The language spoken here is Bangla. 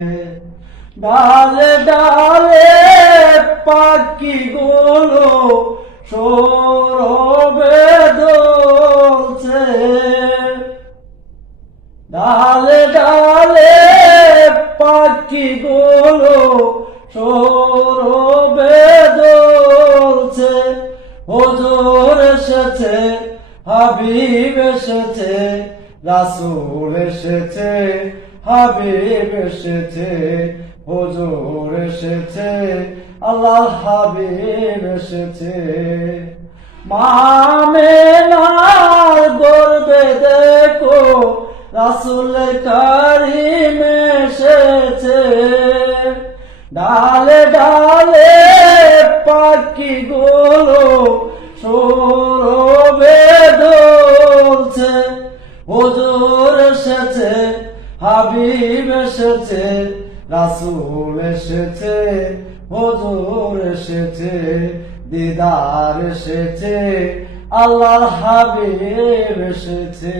ডালে ডালে পাখিগুলো সৌরভে দোলছে, ডালে ডালে পাখিগুলো সৌরভে দোলছে। হুজুর এসেছে, হাবিব এসেছে, রাসূল এসেছে, হাবিব এসেছে, হুজুর এসেছে, আল্লাহর হাবিব এসেছে। মা আমেনার গর্ভে দেখো রাসূল কারীম এসেছে। ডালে ডালে পাখিগুলো সৌরভে দোলছে। হুজুর এসেছে, হাবিব এসেছে, রাসূল এসেছে, হুজুর এসেছে, দিদার এসেছে, আল্লাহর হাবিব এসেছে।